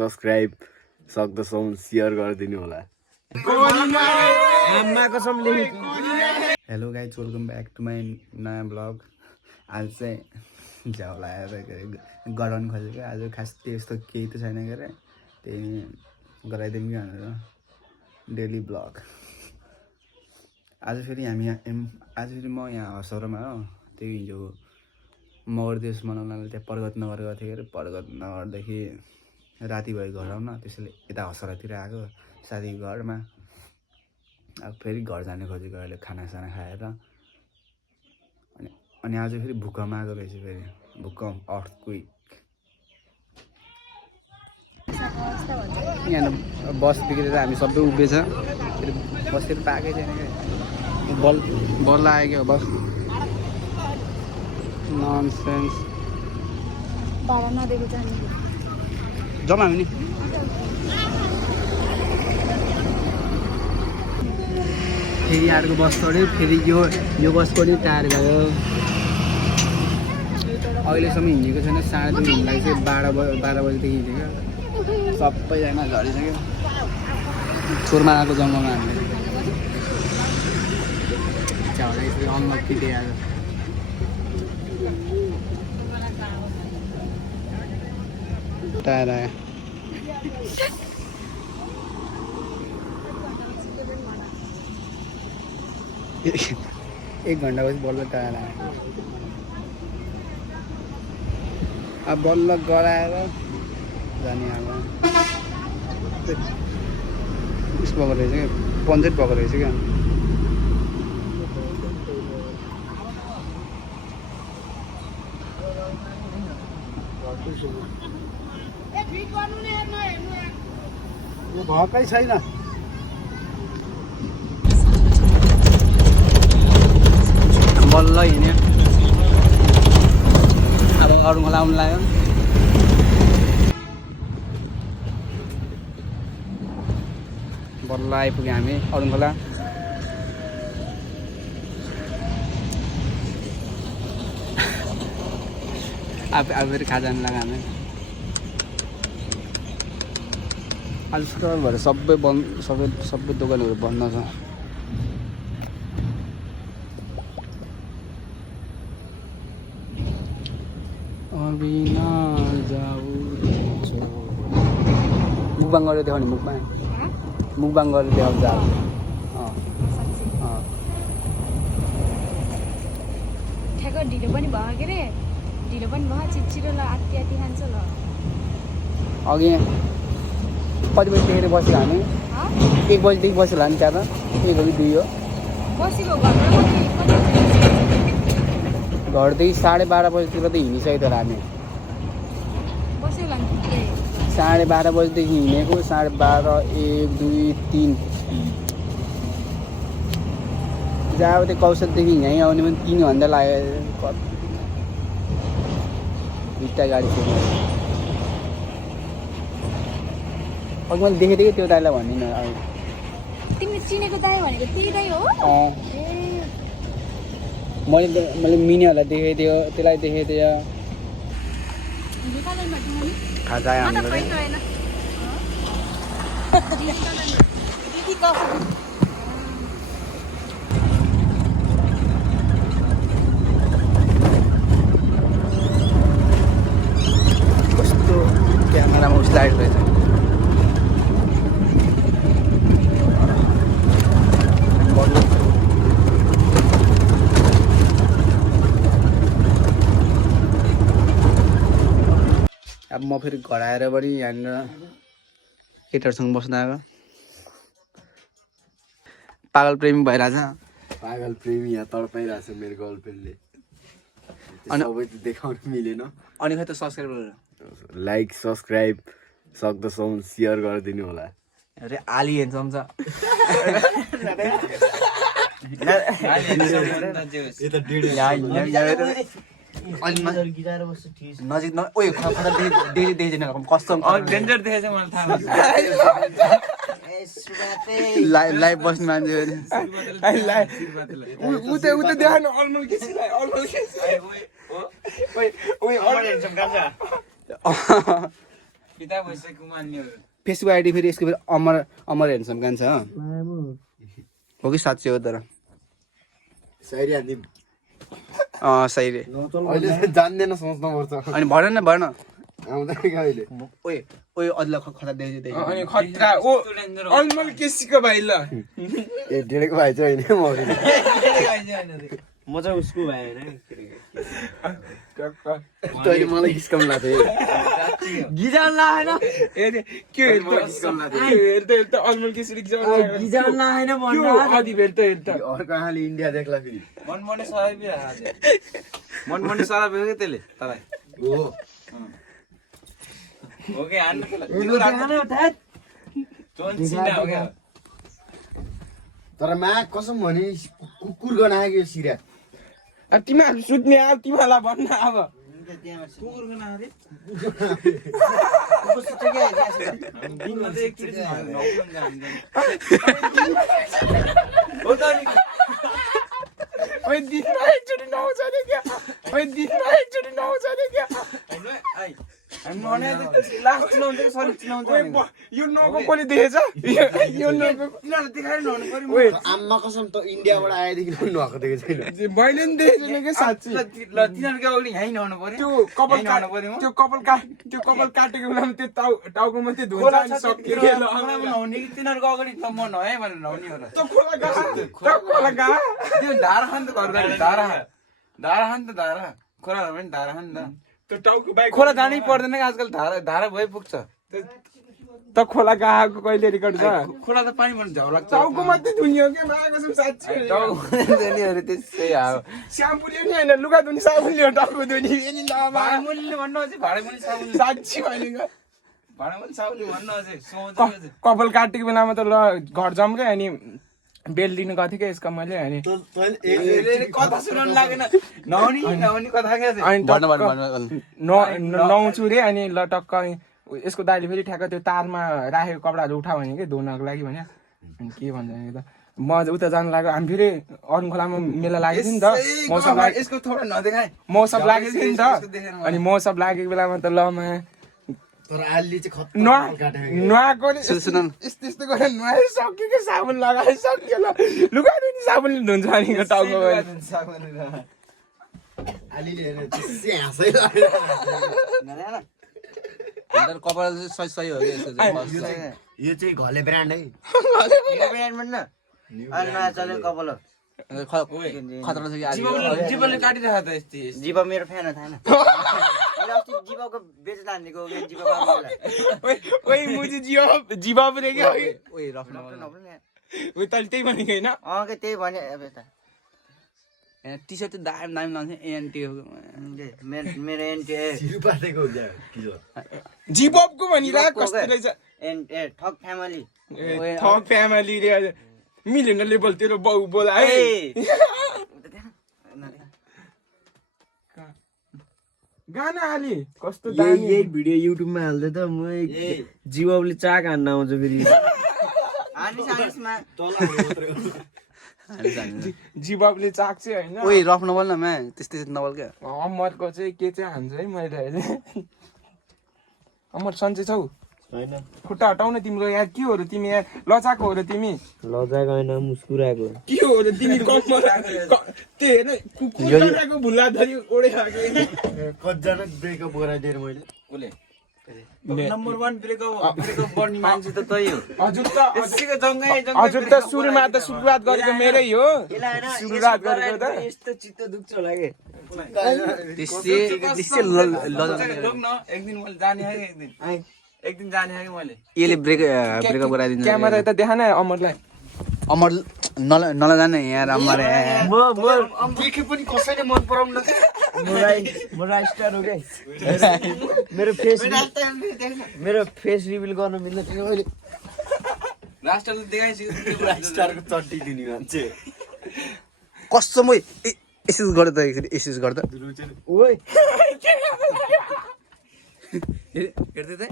Subscribe सक्दछौँ share गरिदिनु होला। Hello guys, welcome back to my नयाँ ब्लग। आज चाहिँ झ्याउ लगाएर गराउनु खोजेको। आज खास त्यस्तो केही त छैन के अरे, त्यही गराइदिउँ कि भनेर डेली ब्लग। आज फेरि म यहाँ हसौरमा हो, त्यही हिजो मगर दिवस मनाउनलाई त्यहाँ प्रगत नगर गएको थियो अरे। प्रगत नगरदेखि राति भयो घर आउन, त्यसैले यता हसौरातिर आएको साथीको घरमा। अब फेरि घर जाने खोजेको अहिले खानासाना खाएर। अनि आज फेरि भूकम्प आएको रहेछ, फेरि भूकम्प अर्थक्वेक। यहाँ बस बिग्रेर हामी सबै उभिएछ, फेरि बसतिर पाएकै छैन क्या। बल आयो क्या बस, ननसेन्स। भाडा नदिएको जाने जम्मा हामी नि फेरि अर्को बस चढ्यो, फेरि यो बस पनि टायर भयो। अहिलेसम्म हिँडेको छैन, 2:30 हिँड्दाखेरि चाहिँ 12 बजीदेखि हिँडेको। सबैजना झरिसक्यो छोरमाको जङ्गलमा। हामीले अनलक्की डे आज। टायर आयो। एक घन्टा पछि बल्ल टायर आयो। अब बल्ल गराएर जाने। अब उस भएको रहेछ क्या, पञ्चायत भएको रहेछ क्या। भएकै छैन। बल्ल हिँड्यो, अब अरू खोला आउनु लाग्यो। बल्ल आइपुग्यो हामी अरू खोला। अब फेरि खा जानु लाग्यो हामी। आज शुक्रबार भएर सबै बन्द, सबै दोकानहरू बन्द छ। मुकबाङ गरेर देखाउने, मुकबाङ गरेर देखाउँछ। ठ्याक्क ढिलो पनि भयो के अरे, ढिलो पनि भयो, छिटो ल आत्ती खान्छ ल। अघि कति बजीदेखि बस्यो हामी? 1 बजीदेखि बस्यो होला नि त्यहाँ त। 1 हो कि 2 हो? बसेको घरदेखि 12:30 बजीतिर त हिँडिसक्यो तर हामी। 12:30 बजीदेखि हिँडेको, 12:30, 1, 2, 3 जहाँ त्यो कौशलदेखि यहीँ आउने पनि 3 घन्टा लाग्यो। दुईवटा गाडी थियो। अघि मैले देखेको थिएँ त्यो दाइलाई भनिदिनु। तिमीले चिनेको दाइ भनेको त्यही दाइ हो? मैले मिनीहरूलाई देखेको थियो, त्यसलाई देखेको थियो। खाजा हाम्रो कस्तो क्यामेरामा उस लाइट रहेछ। अब म फेरि घर आएर पनि यहाँनिर केटाहरूसँग बस्न आएको। पागल प्रेमी भइरहेछ। पागल प्रेमी यहाँ तडपाइरहेछ मेरो गर्लफ्रेन्डले। सबै देखाउन मिलेन। अनि खै त सब्सक्राइब लाइक सब्सक्राइब सक्दछौँ सेयर गरिदिनु होला। अरे आली हेन्सम छ। नजिक कस्तो डेन्जर देखेछ मलाई थाहा। लाइभ बस्ने मान्छे फेसबुक आइडी फेरि यसको फेरि अमर हेन्डसम गान छ हो कि साँच्चै हो तर साइरी हान्दिम सही रे अहिले जान्दैन सोच्नु पर्छ अनि भन न आउँदैन कि अहिले ओए अदला खतरा देख्दै अनि खतरा ओ अलमल केसीको भाइ ल ए डेढको भाइ चाहिँ होइन म म चाहिँ उसको भाइ होइन तैँले मलाई किस्कम लाग्थ्यो गिजान ला होइन के हेर्दा अलमल केसी गिजान ला होइन आदि हेर्दा अर्को आँखाले इन्डिया देख्ला फेरि मनमने सरा बेच्यो के त्यसले तँलाई हो हो कि हान्नु त्यसलाई तर मा कसम भने कुकुर गनाएको यो सिरा तिमीहरू सुत्ने अब तिमीहरूलाई भन्न अब कुकुरको नाम रे दिनमा त एकचोटि दिनमा एकचोटि नआउँछ अरे क्या दिनमा एकचोटि नआउँछ अरे क्या यो नको कसले देखेछ यो नको आम्मा कसम त इन्डियाबाट आएदेखि नुहाएको देखेको छैन मैले नि देखेको छैन क्या साँच्ची त्यो कपाल काटेको बेलामा त्यो टाउको मात्रै धुन्छ अनि सक्यो क्या ल। तिनीहरूको अगाडि म नआए भनेर नहुने हो र त्यो खोला गएको त्यो धारा खान त घर गएर धारा खान त धारा खोलाहरू पनि धारा खान त त्यो टाउको बाइक खोला जानै पर्दैन कि आजकल धारा भइपुग्छ त खोला गएको कहिले रेकर्ड छ खोला त पानी पर्नु झ्याउ लाग्छ टाउको मात्रै धुनियो क्या मागेको छु साँच्ची टाउकोहरू त्यसै हो स्याम्पूले नि होइन लुगा धुने साबुनले हो टाउको धुने फेरि नभए भाँडामुलीले भन्नु अझै भाँडामुली साबुन साँच्ची भनेको भाँडामुली साबुनले भन्नु अझै कपाल काटेको बेलामा त ल घर जाउँ क्या अनि बेल दिनु गएको थिएँ क्या यसको मैले अनि कथा सुनाउनु लागेन नहुने कथा क्या अनि नुहाउँछु रे अनि ल टक्क यसको दाइले फेरि ठ्याक्क त्यो तारमा राखेको कपडाहरू उठा भने कि धुनको लागि भने अनि के भन्छ भने त म उता जानु लाग्यो हामी फेरि अरुण खोलामा मेला लागेको थियो नि त मौसम यसको थोडा नदेखाए मौसम लागेको थियो नि त अनि मौसम लागेको बेलामा त लमा तर आलीले चाहिँ खतरा नुहाएको यस्तो यस्तो गरेर नुहाइसक्यो कि साबुन लगाइसक्यो ल लुगा धुने साबुनले धुन्छ अनि टाउको आलीले हेरेर त्यसै हाँसै लाग्यो कपाल सही हो कि यो चाहिँ घले ब्रान्ड है खतरा छ कि जीवनले काटिरहेको त यस्तै जीवा मेरो फ्यान हो थाहा छैन जीवाको बेच हानेको जीवा ओइ मुझे जीवा पनि क्या ओए रफ ओइ तैँले त्यही भनेको होइन के त्यही भने अब यता टी सर्ट चाहिँ दामी लाउँछ एनटी मेरो एनटी पातेको हुन्छ जीवको भनिरहेको कस्तो रहेछ ठक फ्यामिली थक फ्यामिली रे मिलेन लेभल तेरो बाउ बोला है गाना हाली कस्तो दामी यही भिडियो युट्युबमा हाल्दै त म जीवले चाक हान्न आउँछ फेरि जीवले चाक चाहिँ होइन ओए रफ नबोल न म्या त्यस्तै नबोल क्या अमरको चाहिँ के चाहिँ हान्छ है मैले अहिले अमर सन्चै छौ होइन खुट्टा हटाउ न तिम्रो यार के हो र तिमी यार लजाको हो र तिमी लजाको होइन मुस्कुराएको के हो र तिमी कम्मर त्यो हेर्न कुकुरको भुल्ला धरी ओडेको कतिजना ब्रेकअप गराइदिएर मैले उसले नम्बर 1 ब्रेकअप गर्ने मान्छे त तै हो हजुर त त्यसैको जङ्गै हजुर त सुरुमा त सुरुवात गरेको मेरै हो सुरुवात गरेको त यस्तो चित्त दुख्छ होला के त्यसै लोग न एक दिन मैले जाने है एक दिन जाने है मैले यसले ब्रेकअप गराइदिन्छ क्यामेरा यता देखा न अमरलाई अमर नलजाने यहाँ अमर म देखे पनि कसैले मन पराउन म राइस्टार हो के मेरो फेस रिभिल गर्न मिल्दैन मैले रास्टरले देखाइसक्यो स्टारको चट्टी दिने मान्छे कसम यसो गर्दा त एकचोटि यसो गर्दा ओइ हेर्दै त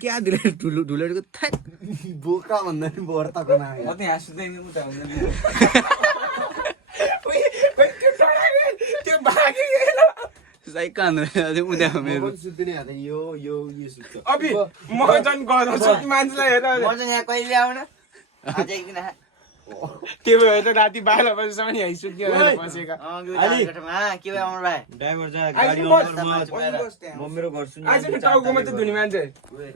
क्या ढुलेको थाक बोका भन्दा नि बर्ताको नाम म त हाँस्दैन उता हुँदैन त्यो भागे साइक कान्नु उद्या म मेरो पनि सुत्दिनँ यहाँ त यो सुत्छ अबि म झन् गराउँछु मान्छेलाई हेर म चाहिँ यहाँ कहिले आउन आज एक दिन त्यो भएर राति 12 बजेसम्म यहीँ सुत्यो बसेका के भयो अमर भाइ ड्राइभर चाहिँ गाडी म मेरो घर सुन्नु आज टाउकोमा चाहिँ धुनी मान्छे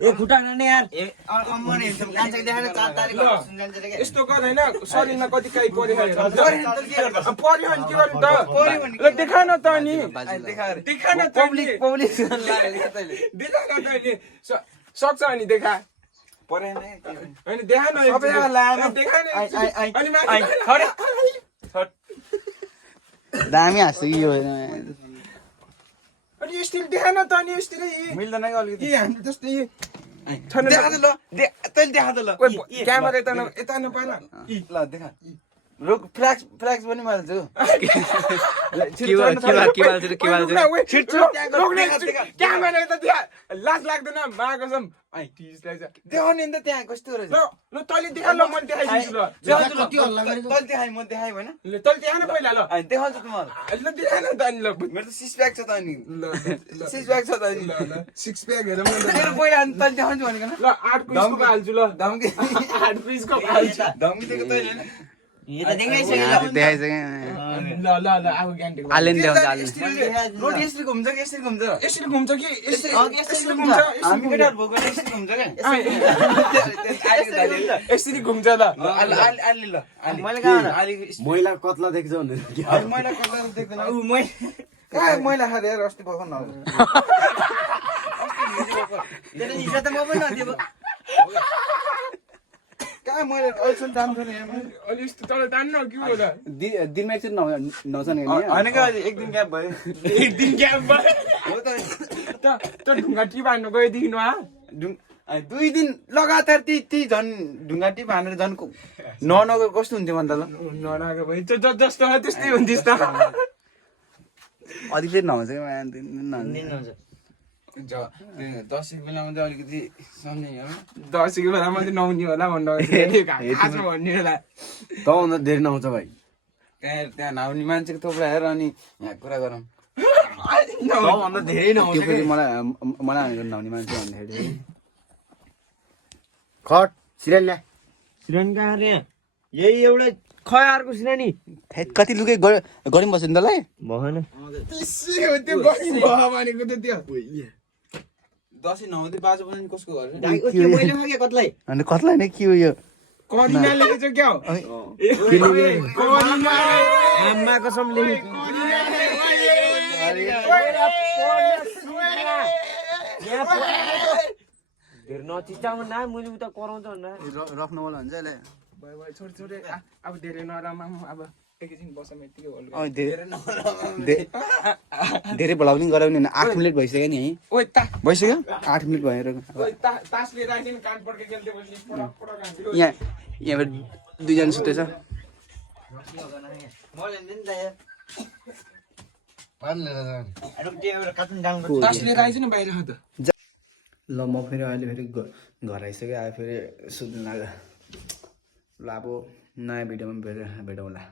ए खुट्टा नि यार ए अमर हेर्छ कान्छा देखाएर 4 तारिख सुन जान्छ रे यस्तो गर हैन शरीरमा कति काई पर्यो हेर पर्यो अनि के गर्नु त ल देखा न त नि देखा न पब्लिक लाग्यो तैले देखा न त नि सक्छ अनि देखा परेन हैन देखा न सबैजना लाएर देखा न आई अनि माथि दामी हाँस्छु कि यो अनि यस्तो देखा न त नि यस्तो मिल्दैन कि अलिकति यी हाम्रो जस्तै देखा त ल तैले देखा त ल क्यामेरा यता नपान ल देखा रुक फ्ल्याक्स पनि मैले छु क्यामेरा यता देखा लाज लाग्दैन मागसम देखाउने नि त त्यहाँ कस्तो रहेछ ल तैँले देखा ल मैले देखाइदिन्छु ल तैले देखाइ म देखाइ भएन ल तैँले देखा न पहिला ल देखाउँछु त ल देखा न त अनि ल मेरो त सिक्स प्याक छ त अनि ल सिक्स प्याक छ त अनि ल सिक्स प्याक हेरौँ न मेरो पहिला अनि तैले देखाउँछु भनेको ल 8 पिसको हाल्छु ल धम्की 8 पिसको हाल्छु धम्की दिएको तैले हैन यो त ल ल ल अब ग्यान्टेक रोड यसरी घुम्छ कि यसरी घुम्छ यसरी घुम्छ कि यसरी घुम्छ हामी केटाहरु भएको यसरी घुम्छ के यसरी घुम्छ ल अलि ल मैले कहाँ मैला कत्ला देख्छ भने मैला कता देख्दैन उ मैला खाँदै यार अस्ति भएको न अस्ति हिजो त म पनि नदिएको कहाँ मैले अहिलेसम्म जान्छु नि अलि यस्तो तल जान्न के हो त दिनमा एकचोटि नजाने होइन कि अहिले एक दिन ग्याप भयो एक दिन ग्याप भयो हो त ढुङ्गा टिप हान्नु गएदेखि न 2 दिन लगातार ती झन् ढुङ्गा टिप हानेर झन् नगएको कस्तो हुन्थ्यो भन्दा ल नराको भए जस्तो त्यस्तै हुन्थिस् त अधिक फेरि नहुन्छ दसैँको बेलामा चाहिँ अलिकति सम्झिने हो दसैँको बेलामा चाहिँ नहुने होला भन्नु खासमा भन्ने होला तँभन्दा धेरै नआउँछ भाइ त्यहाँ नआउने मान्छेको थोप्रा हेर अनि यहाँ कुरा गरौँ तँभन्दा धेरै नआउँछ त्यो फेरि मलाई भनेको नहुने मान्छे भन्दाखेरि खट सिरियल ल्या सिरन कहाँ रे यही एउटा खयारको सिरानी कति लुके गरिम बस्यो नि तँलाई भएन त्यो गरिम भयो भनेको त त्यो दसैँ नहुँदै बाजा बजाउने कसको घर अनि कतलाई नै के हो यो करिना लेखेछ क्या हो आमा कसम लेखेको नचिचाउनु न मैले उता कराउँछ रफ्नु होला हुन्छ यसले छोरी अब धेरै नरामा अब एकैछिन बसम यतिकै होल्ड धेरै भलाउने गराउने 8 मिनट भइसक्यो नि है ओइ भइसक्यो 8 मिनट भएर तास लिएर आइदिन काट पड्के खेल्दै पडक पडक हान्थ्यो यहाँ दुईजना सुतेछ तास लिएर आइज न बाहिर त ल म फेरि अहिले फेरि घर आइसक्यो आयो फेरि सुत्नु लाग्यो ल अब नयाँ भिडियोमा भेटौँला